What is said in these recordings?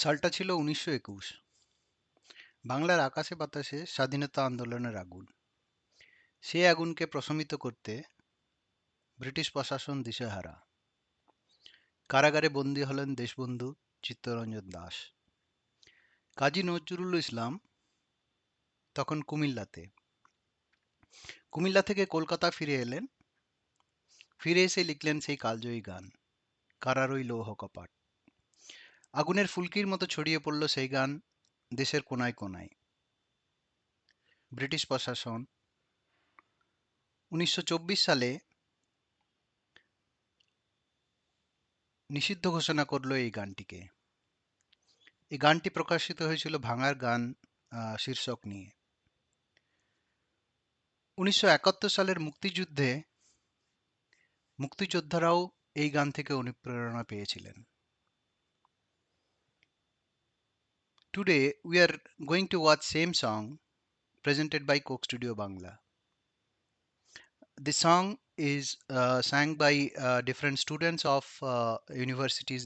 সালটা ছিল ১৯২১। বাংলার আকাশে বাতাসে স্বাধীনতা আন্দোলনের আগুন। সেই আগুনকে প্রশমিত করতে ব্রিটিশ প্রশাসন দিশেহারা। কারাগারে বন্দী হলেন দেশবন্ধু চিত্তরঞ্জন দাস। কাজী নজরুল ইসলাম তখন কুমিল্লাতে। কুমিল্লা থেকে কলকাতা ফিরে এলেন। ফিরে এসে লিখলেন সেই কালজয়ী গান, কারার ওই লৌহ কপাট। আগুনের ফুলকির মতো ছড়িয়ে পড়ল সেই গান দেশের কোনায় কোনায়। ব্রিটিশ প্রশাসন ১৯২৪ সালে নিষিদ্ধ ঘোষণা করল এই গানটিকে। এই গানটি প্রকাশিত হয়েছিল ভাঙার গান শীর্ষক নিয়ে। ১৯৭১ সালের মুক্তিযুদ্ধে মুক্তিযোদ্ধারাও এই গান থেকে অনুপ্রেরণা পেয়েছিলেন। Today we are going to watch same song presented by Coke Studio Bangla. The song is sang by different students of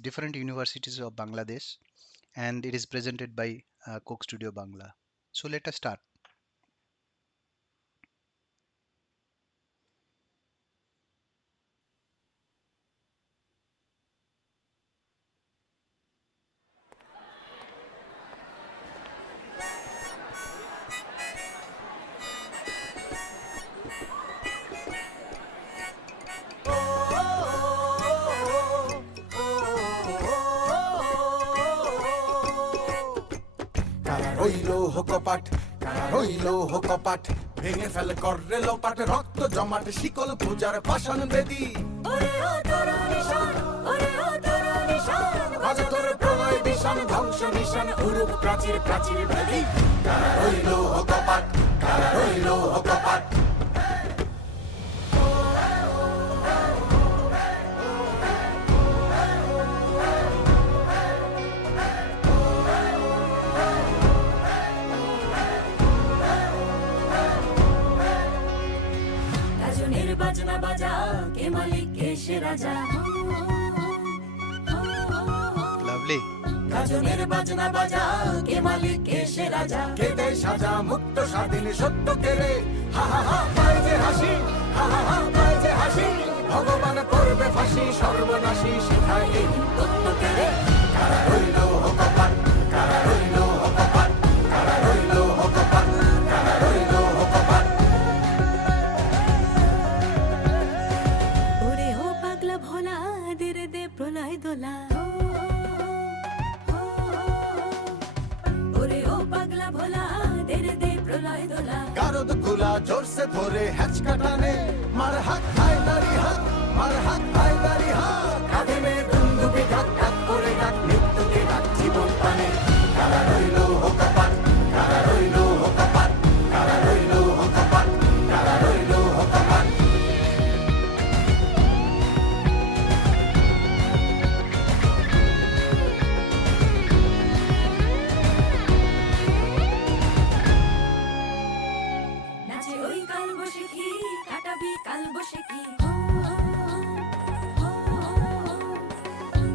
different universities of Bangladesh, and it is presented by Coke Studio Bangla. So let us start. কারা রইল কপাট, কারা রইল কপাট, ভেঙে ফেলে কররে লোপাট, রক্ত জমাট শিকল পূজার পাষাণ বেদী। বাজে তোর প্রলয় বিষাণ ধ্বংস নিশান উরুপ প্রাচীর প্রাচীর ভেদী। কারা রইল কপাট, কারা রইল কপাট। গাজনের বাজনা বাজা, কে মালিক কে সে রাজা। Lovely. গাজনের বাজনা বাজা, কে মালিক কে সে রাজা। কে দেয় সাজা মুক্ত স্বাধীন সত্য কেড়ে, হা হা হা পায় যে হাসি, হা হা হা পায় যে হাসি। ভগবান করবে ফাঁসি সর্বনাশী শিখায় এই তত্ত্ব কেড়ে। কারা রইল কপাট, কারা রইল কপাট, কারা রইল কপাট, কারা রইল কপাট। ওরে ও পাগলা ভোলা, দে রে দে প্রলয় দোলা। ওরে ও পাগলা ভোলা, দে রে দে প্রলয় দোলা। গারদ গুলা জোরসে ধরে হ্যাচকা টানে, মার হাত হায় দাড়ি হাত, মার হাত হায় দাড়ি হাত। কাঁধে মেয়ে বন্দুকে ঘাত ঘাত করে ডাক, মৃত্যুকে ডাক জীবন পানে। কারা রইল কপাট, কারা রইল কপাট, কারা রইল কপাট, কারা রইল কপাট। নাচে ওই কাল বসেখি, কাটাবি কাল বসেখি।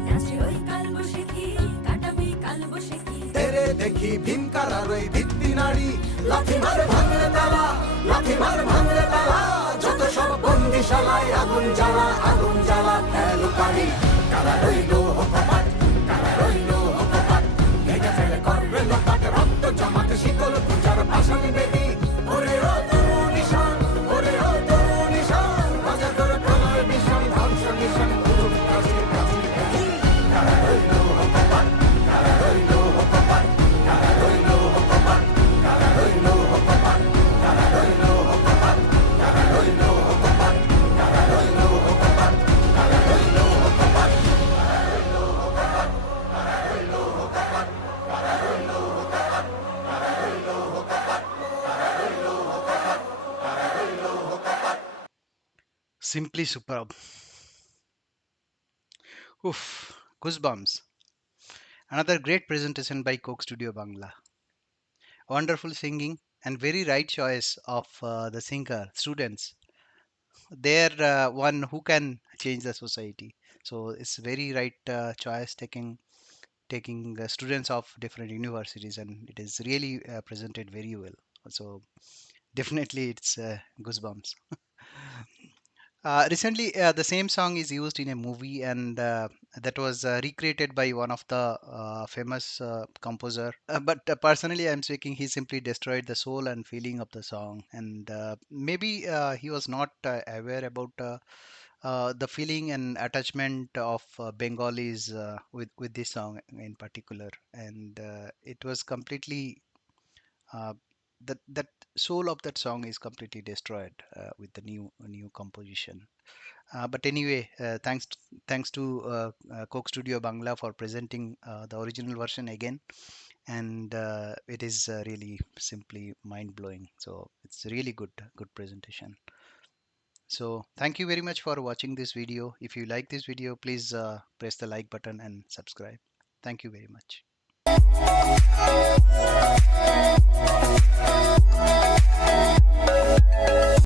নাচে ওই কাল বসেখি, কাটাবি কাল বসেখি। তেরে দেখি ভীম কারার ওই ভিত্তি নারী, লাথি মার ভাঙলে তালা, লাথি মার ভাঙলে তালা। যত সব বন্দিশালায় আগুন জ্বালা, আগুন জ্বালা ফেলো কারি। কারা রইল কপাট, কারা রইল কপাট, ভেঙে ফেলে করবে লোপাট, রক্ত জমাট শিকল পূজার পাষাণ বেদী। ওরে ও তরু নিশান, ওরে ও তরু নিশান, বাজে তোর প্রলয় নিশান ধ্বংস নিশান উরুপ প্রাচীর প্রাচীর ভেদী। কারা রইল কপাট, কারা রইল কপাট, কারা রইল কপাট, কারা রইল কপাট, কারা রইল কপাট, কারা রইল কপাট, কারা রইল কপাট, কারা রইল কপাট, কারা রইল কপাট, কারা রইল কপাট, কারা রইল কপাট, কারা রইল কপাট, কারা রইল কপাট। Simply superb. Oof, goosebumps. Another great presentation by Coke Studio Bangla. Wonderful singing and very right choice of the singer, students. They're one who can change the society. So it's very right choice taking taking students of different universities, and it is really presented very well. So definitely, it's goosebumps. Recently, the same song is used in a movie, and that was recreated by one of the famous composer. But personally, I'm speaking, he simply destroyed the soul and feeling of the song, and maybe he was not aware about the feeling and attachment of Bengalis with this song in particular, and it was completely uh, that soul of that song is completely destroyed with the new composition. But anyway, thanks to Coke Studio Bangla for presenting the original version again, and it is really simply mind blowing. So it's really good presentation. So thank you very much for watching this video. If you like this video, please press the like button and subscribe. Thank you very much.